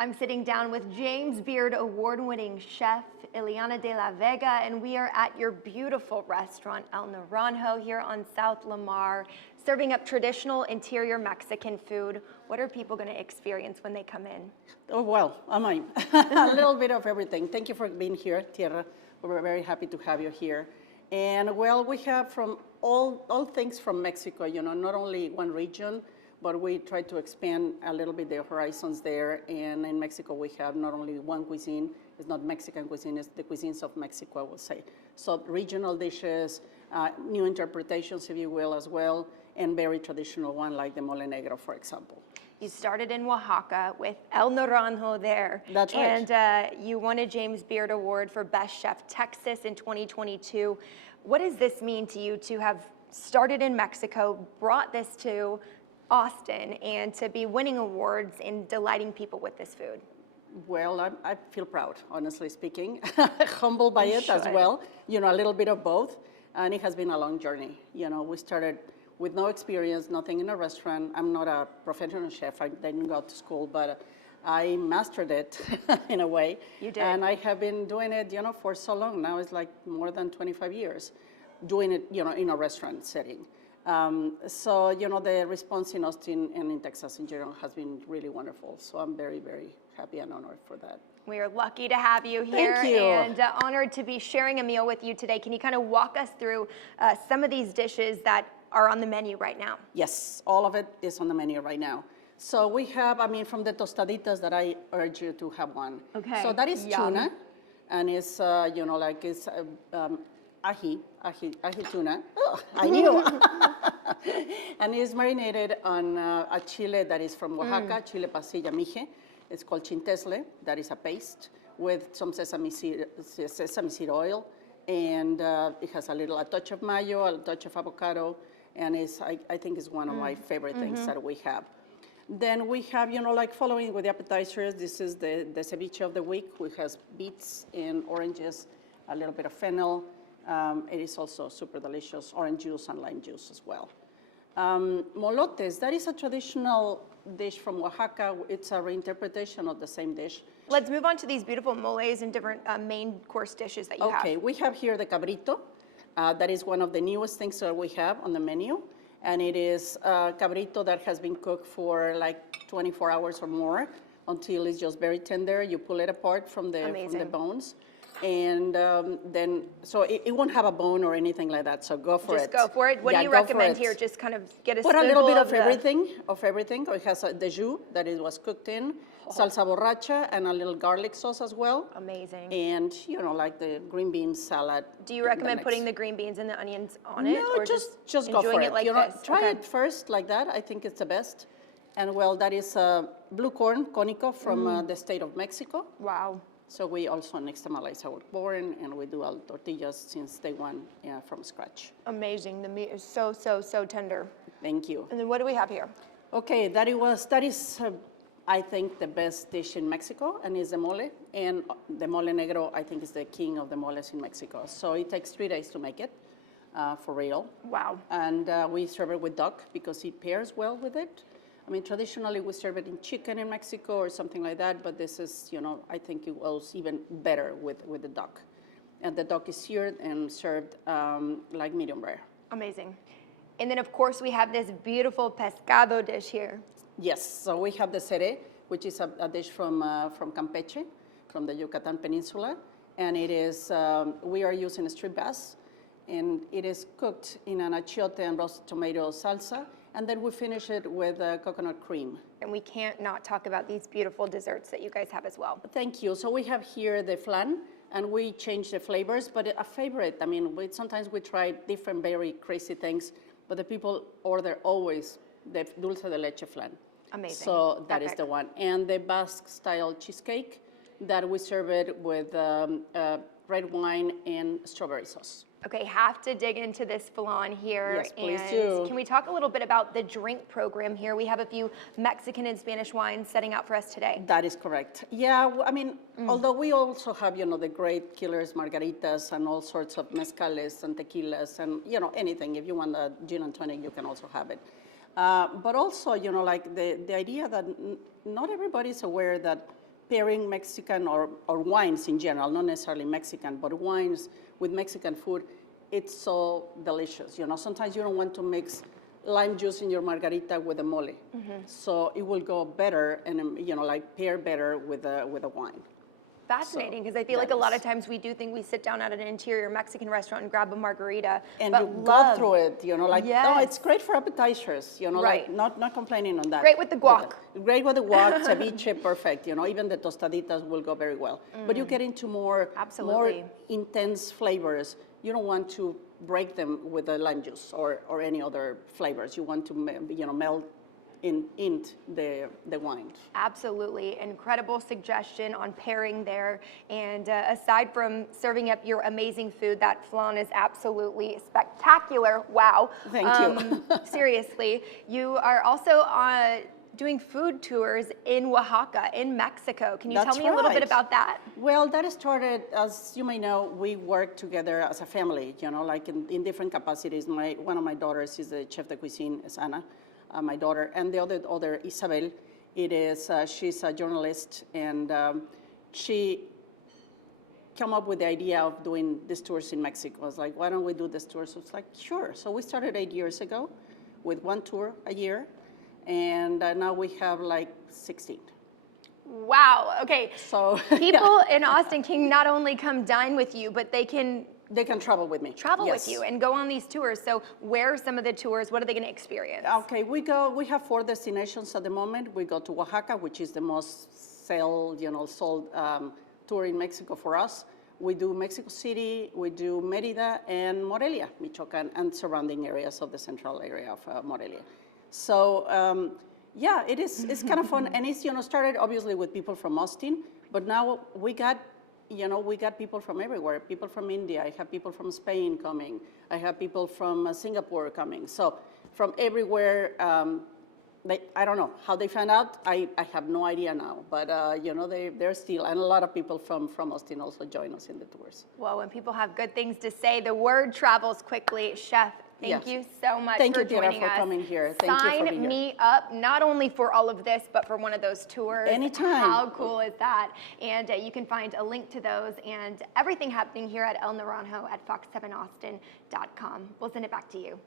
I'm sitting down with James Beard award-winning chef Ileana de la Vega, and we are at your beautiful restaurant, El Naranjo, here on South Lamar, serving up traditional interior Mexican food. What are people going to experience when they come in? Oh, well, I might. A little bit of everything. Thank you for being here, Tierra. We're very happy to have you here. And well, we have from all things from Mexico, not only one region, but we try to expand a little bit the horizons there. And in Mexico, we have not only one cuisine, it's not Mexican cuisine, it's the cuisines of Mexico, I would say. So regional dishes, new interpretations, if you will, as well, and very traditional one like the mole negro, for example. You started in Oaxaca with El Naranjo there. That's right. And you won a James Beard Award for Best Chef Texas in 2022. What does this mean to you to have started in Mexico, brought this to Austin, and to be winning awards and delighting people with this food? Well, I feel proud, honestly speaking, humbled by it as should. well, a little bit of both. And it has been a long journey. We started with no experience, nothing in a restaurant. I'm not a professional chef. I didn't go to school, but I mastered it in a way. You did. And I have been doing it, for so long. Now it's like more than 25 years doing it, in a restaurant setting. So, the response in Austin and in Texas in general has been really wonderful. So I'm very, very happy and honored for that. We are lucky to have you here. Thank you. And honored to be sharing a meal with you today. Can you kind of walk us through some of these dishes that are on the menu right now? Yes, all of it is on the menu right now. So we have, from the tostaditas that I urge you to have one. Okay. So that is Yum. tuna, and it's, it's ají tuna. Oh, I knew. And it's marinated on a chile that is from Oaxaca, chile pasilla mije. It's called chintesle. That is a paste with some sesame seed oil. And it has a touch of mayo, a touch of avocado. And I think it's one of my favorite things that we have. Then we have, following with the appetizers, this is the ceviche of the week, which has beets and oranges, a little bit of fennel. It is also super delicious, orange juice and lime juice as well. Molotes, that is a traditional dish from Oaxaca. It's a reinterpretation of the same dish. Let's move on to these beautiful moles and different main course dishes that you have. Okay, we have here the cabrito. That is one of the newest things that we have on the menu. And it is cabrito that has been cooked for like 24 hours or more until it's just very tender. You pull it apart from the bones. And then, so it won't have a bone or anything like that, so go for it. Just go for it. What do you recommend here? Just kind of get a Put a spoonful little bit of the... everything. It has the jus that it was cooked in, salsa borracha, and a little garlic sauce as well. Amazing. And, like the green beans salad. Do you recommend putting the green beans and the onions on it? No, or just go for enjoying it. it like this? Try it first like that. I think it's the best. And, well, that is blue corn, conico, from the state of Mexico. Wow. So we also nixtamalize our corn, and we do all tortillas since day one from scratch. Amazing. The meat is so, so, so tender. Thank you. And then what do we have here? Okay, that is, I think, the best dish in Mexico, and is the mole. And the mole negro, I think, is the king of the moles in Mexico. So it takes 3 days to make it, for real. Wow. And we serve it with duck because it pairs well with it. Traditionally we serve it in chicken in Mexico or something like that, but this is, I think it goes even better with the duck. And the duck is seared and served like medium rare. Amazing. And then, of course, we have this beautiful pescado dish here. Yes, so we have the sere, which is a dish from Campeche, from the Yucatan Peninsula. And it is, we are using street bass, and it is cooked in an achiote and roasted tomato salsa. And then we finish it with coconut cream. And we can't not talk about these beautiful desserts that you guys have as well. Thank you. So we have here the flan, and we change the flavors, but a favorite, sometimes we try different very crazy things, but the people order always the dulce de leche flan. Amazing. So that is the one. And the Basque-style cheesecake that we serve it with red wine and strawberry sauce. Okay, have to dig into this flan here. Yes, please and do. Can we talk a little bit about the drink program here? We have a few Mexican and Spanish wines setting out for us today. That is correct. Yeah, although we also have, the great killers, margaritas, and all sorts of mezcales and tequilas, and, anything. If you want a gin and tonic, you can also have it. But also, like the idea that not everybody is aware that pairing Mexican or wines in general, not necessarily Mexican, but wines with Mexican food, it's so delicious. You know, sometimes you don't want to mix lime juice in your margarita with a mole. So it will go better and, you know, like pair better with a wine. Fascinating, because I feel like a lot of times we do think we sit down at an interior Mexican restaurant and grab a margarita. And but you go through it, you know, like, Yes. no, it's great for appetizers, you know, Right. like not complaining on that. Great with the guac. Great with the guac, ceviche, perfect, you know, even the tostaditas will go very well. But you get into more Absolutely. intense flavors. You don't want to break them with the lime juice or any other flavors. You want to, you know, melt in the wine. Absolutely. Incredible suggestion on pairing there. And aside from serving up your amazing food, that flan is absolutely spectacular. Wow. Thank you. Seriously. You are also doing food tours in Oaxaca, in Mexico. Can you tell That's me a little bit right. about that? Well, that started, as you may know, we work together as a family, you know, like in different capacities. One of my daughters is the chef de cuisine, is Ana, my daughter, and the other Isabel, she's a journalist, and she came up with the idea of doing these tours in Mexico. I was like, why don't we do this tour? So it's like, sure. So we started 8 years ago with one tour a year, and now we have like 16. Wow. Okay. So People in Austin can not only come dine with you, but they can travel with me. travel Yes. with you and go on these tours. So where are some of the tours? What are they going to experience? Okay, we have 4 destinations at the moment. We go to Oaxaca, which is the most sold tour in Mexico for us. We do Mexico City, we do Mérida and Morelia, Michoacán, and surrounding areas of the central area of Morelia. So yeah, it's kind of fun, and it's started obviously with people from Austin, but now we got people from everywhere. People from India. I have people from Spain coming. I have people from Singapore coming. So from everywhere. I don't know how they found out. I have no idea now. But they're still, and a lot of people from Austin also join us in the tours. Well, when people have good things to say, the word travels quickly. Chef, thank you so much Thank for you, Tara, joining for us. coming here. Thank you for being here. Sign me up, not only for all of this, but for one of those tours. Anytime. How cool is that? And you can find a link to those and everything happening here at El Naranjo at fox7austin.com. We'll send it back to you.